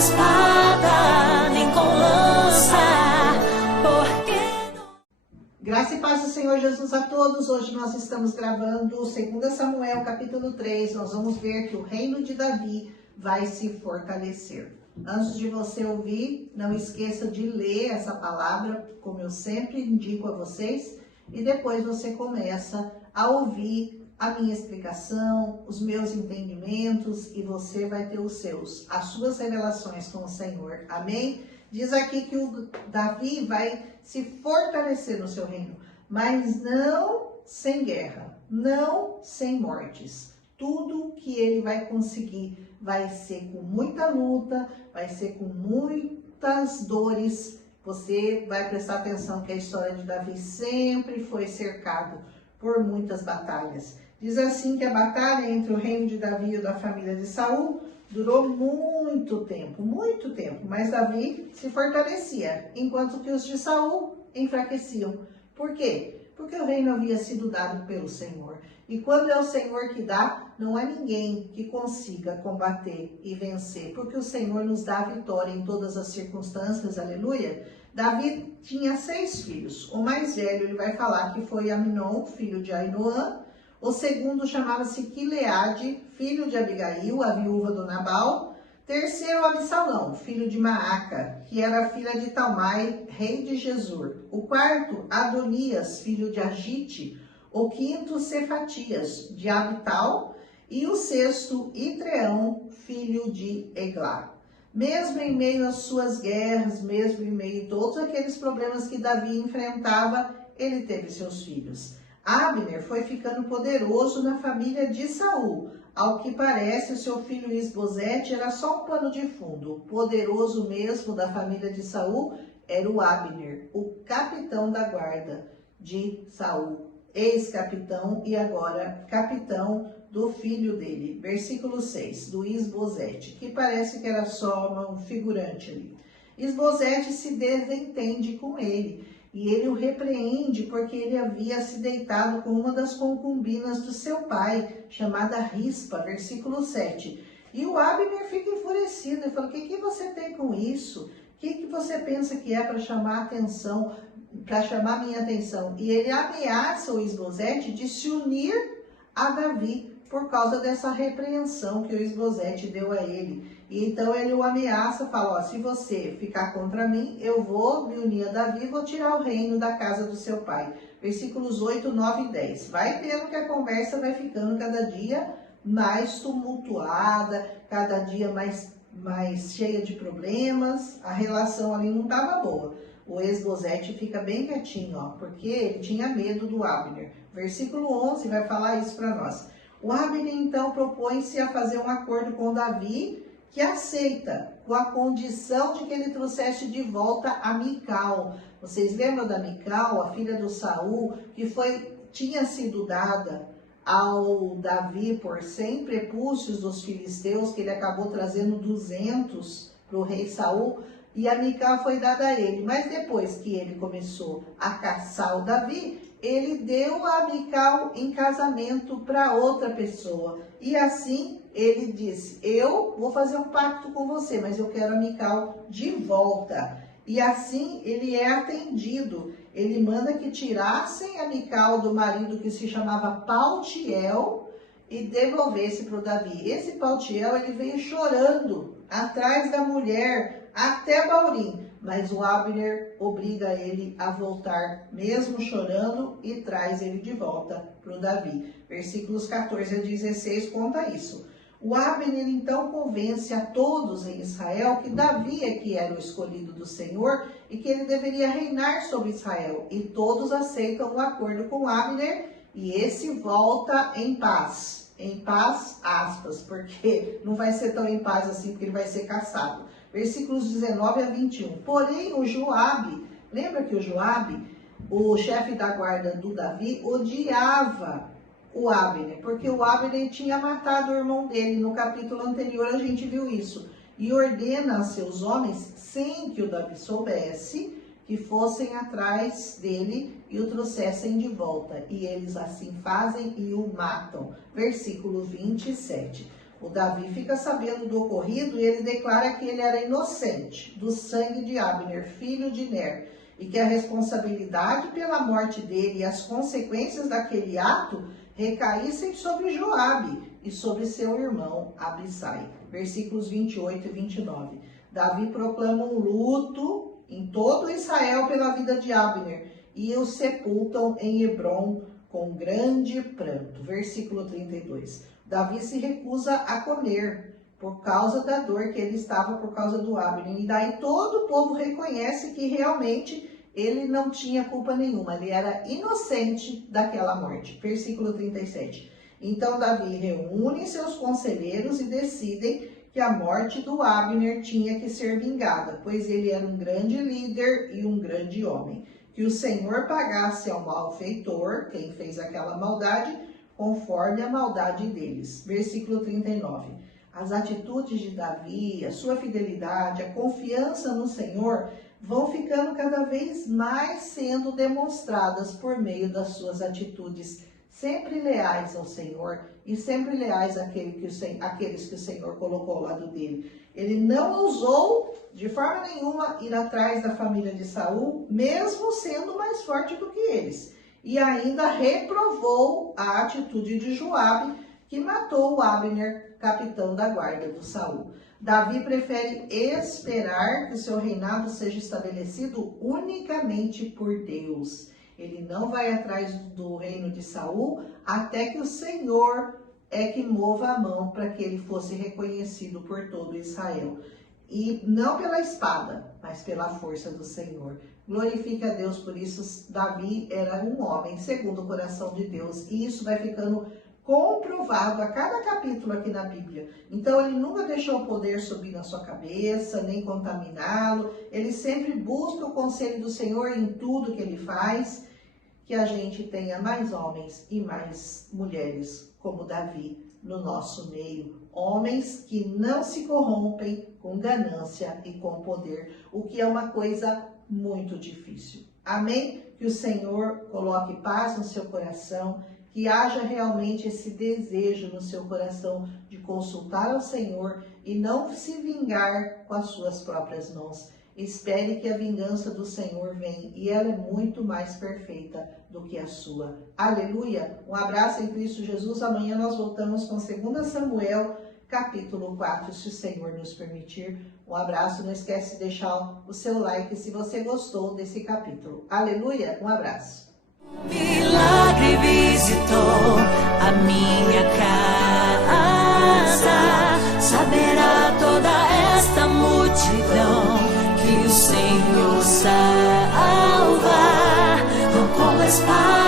espada, nem com lança, porque... Graça e paz do Senhor Jesus a todos. Hoje nós estamos gravando 2 Samuel, capítulo 3. Nós vamos ver que o reino de Davi vai se fortalecer. Antes de você ouvir, não esqueça de ler essa palavra, como eu sempre indico a vocês, e depois você começa a ouvir a minha explicação, os meus entendimentos, e você vai ter as suas revelações com o Senhor. Amém? Diz aqui que o Davi vai se fortalecer no seu reino, mas não sem guerra, não sem mortes. Tudo que ele vai conseguir vai ser com muita luta, vai ser com muitas dores. Você vai prestar atenção que a história de Davi sempre foi cercado por muitas batalhas. Diz assim que a batalha entre o reino de Davi e o da família de Saul durou muito tempo, mas Davi se fortalecia, enquanto que os de Saul enfraqueciam. Por quê? Porque o reino havia sido dado pelo Senhor. E quando é o Senhor que dá, não há ninguém que consiga combater e vencer, porque o Senhor nos dá a vitória em todas as circunstâncias, aleluia. Davi tinha 6 filhos. O mais velho, ele vai falar que foi Aminon, filho de Ainoã. O segundo chamava-se Quileade, filho de Abigail, a viúva do Nabal. Terceiro, Absalão, filho de Maaca, que era filha de Talmai, rei de Gesur. O quarto, Adonias, filho de Agite. O quinto, Cefatias, de Abital. E o sexto, Itreão, filho de Eglá. Mesmo em meio às suas guerras, mesmo em meio a todos aqueles problemas que Davi enfrentava, ele teve seus filhos. Abner foi ficando poderoso na família de Saul. Ao que parece, o seu filho Isbosete era só um pano de fundo. O poderoso mesmo da família de Saul era o Abner, o capitão da guarda de Saul. Ex-capitão e agora capitão do filho dele. Versículo 6, do Isbosete, que parece que era só um figurante ali. Isbosete se desentende com ele e ele o repreende porque ele havia se deitado com uma das concubinas do seu pai, chamada Rispa, versículo 7. E o Abner fica enfurecido e fala: o que você tem com isso? O que você pensa que é para chamar atenção, para chamar minha atenção? E ele ameaça o Isbosete de se unir a Davi por causa dessa repreensão que o Isbosete deu a ele. E então ele o ameaça, fala: ó, se você ficar contra mim, eu vou me unir a Davi e vou tirar o reino da casa do seu pai. Versículos 8, 9 e 10. Vai tendo que a conversa vai ficando cada dia mais tumultuada, cada dia mais cheia de problemas. A relação ali não estava boa. O Isbosete fica bem quietinho, ó, porque ele tinha medo do Abner. Versículo 11 vai falar isso para nós. O Abner então propõe-se a fazer um acordo com Davi, que aceita, com a condição de que ele trouxesse de volta a Mical. Vocês lembram da Mical, a filha do Saul, que tinha sido dada ao Davi por 100 prepúcios dos filisteus, que ele acabou trazendo 200 para o rei Saul, e a Mical foi dada a ele. Mas depois que ele começou a caçar o Davi, ele deu a Mical em casamento para outra pessoa. E assim ele disse: eu vou fazer um pacto com você, mas eu quero a Mical de volta. E assim ele é atendido. Ele manda que tirassem a Mical do marido, que se chamava Paltiel, e devolvesse para o Davi. Esse Paltiel, ele veio chorando atrás da mulher até Baurim, mas o Abner obriga ele a voltar, mesmo chorando, e traz ele de volta para o Davi. Versículos 14 a 16 conta isso. O Abner então convence a todos em Israel que Davi é que era o escolhido do Senhor e que ele deveria reinar sobre Israel. E todos aceitam o acordo com Abner e esse volta em paz. Em paz, aspas, porque não vai ser tão em paz assim, porque ele vai ser caçado. Versículos 19 a 21. Porém, o Joabe, lembra que o Joabe, o chefe da guarda do Davi, odiava o Abner, porque o Abner tinha matado o irmão dele. No capítulo anterior a gente viu isso. E ordena a seus homens, sem que o Davi soubesse, que fossem atrás dele e o trouxessem de volta. E eles assim fazem e o matam. Versículo 27. O Davi fica sabendo do ocorrido e ele declara que ele era inocente do sangue de Abner, filho de Ner, e que a responsabilidade pela morte dele e as consequências daquele ato recaíssem sobre Joabe e sobre seu irmão Abisai. Versículos 28 e 29. Davi proclama um luto em todo Israel pela vida de Abner e o sepultam em Hebrom com grande pranto. Versículo 32. Davi se recusa a comer por causa da dor que ele estava por causa do Abner. E daí todo o povo reconhece que realmente ele não tinha culpa nenhuma. Ele era inocente daquela morte. Versículo 37. Então Davi reúne seus conselheiros e decidem que a morte do Abner tinha que ser vingada, pois ele era um grande líder e um grande homem. Que o Senhor pagasse ao malfeitor, quem fez aquela maldade, conforme a maldade deles. Versículo 39. As atitudes de Davi, a sua fidelidade, a confiança no Senhor vão ficando cada vez mais sendo demonstradas por meio das suas atitudes, sempre leais ao Senhor e sempre leais àqueles que o Senhor colocou ao lado dele. Ele não ousou de forma nenhuma ir atrás da família de Saul, mesmo sendo mais forte do que eles. E ainda reprovou a atitude de Joabe, que matou o Abner, capitão da guarda do Saul. Davi prefere esperar que o seu reinado seja estabelecido unicamente por Deus. Ele não vai atrás do reino de Saul até que o Senhor é que mova a mão para que ele fosse reconhecido por todo Israel. E não pela espada, mas pela força do Senhor. Glorifique a Deus por isso. Davi era um homem segundo o coração de Deus. E isso vai ficando comprovado a cada capítulo aqui na Bíblia. Então ele nunca deixou o poder subir na sua cabeça, nem contaminá-lo. Ele sempre busca o conselho do Senhor em tudo que ele faz. Que a gente tenha mais homens e mais mulheres como Davi no nosso meio. Homens que não se corrompem com ganância e com poder, o que é uma coisa muito difícil. Amém? Que o Senhor coloque paz no seu coração, que haja realmente esse desejo no seu coração de consultar ao Senhor e não se vingar com as suas próprias mãos. Espere que a vingança do Senhor venha e ela é muito mais perfeita do que a sua. Aleluia! Um abraço em Cristo Jesus. Amanhã nós voltamos com 2 Samuel, capítulo 4, se o Senhor nos permitir. Um abraço, não esquece de deixar o seu like se você gostou desse capítulo. Aleluia! Um abraço. Milagre visitou a minha casa, saberá toda esta multidão que o Senhor salva, não com espada.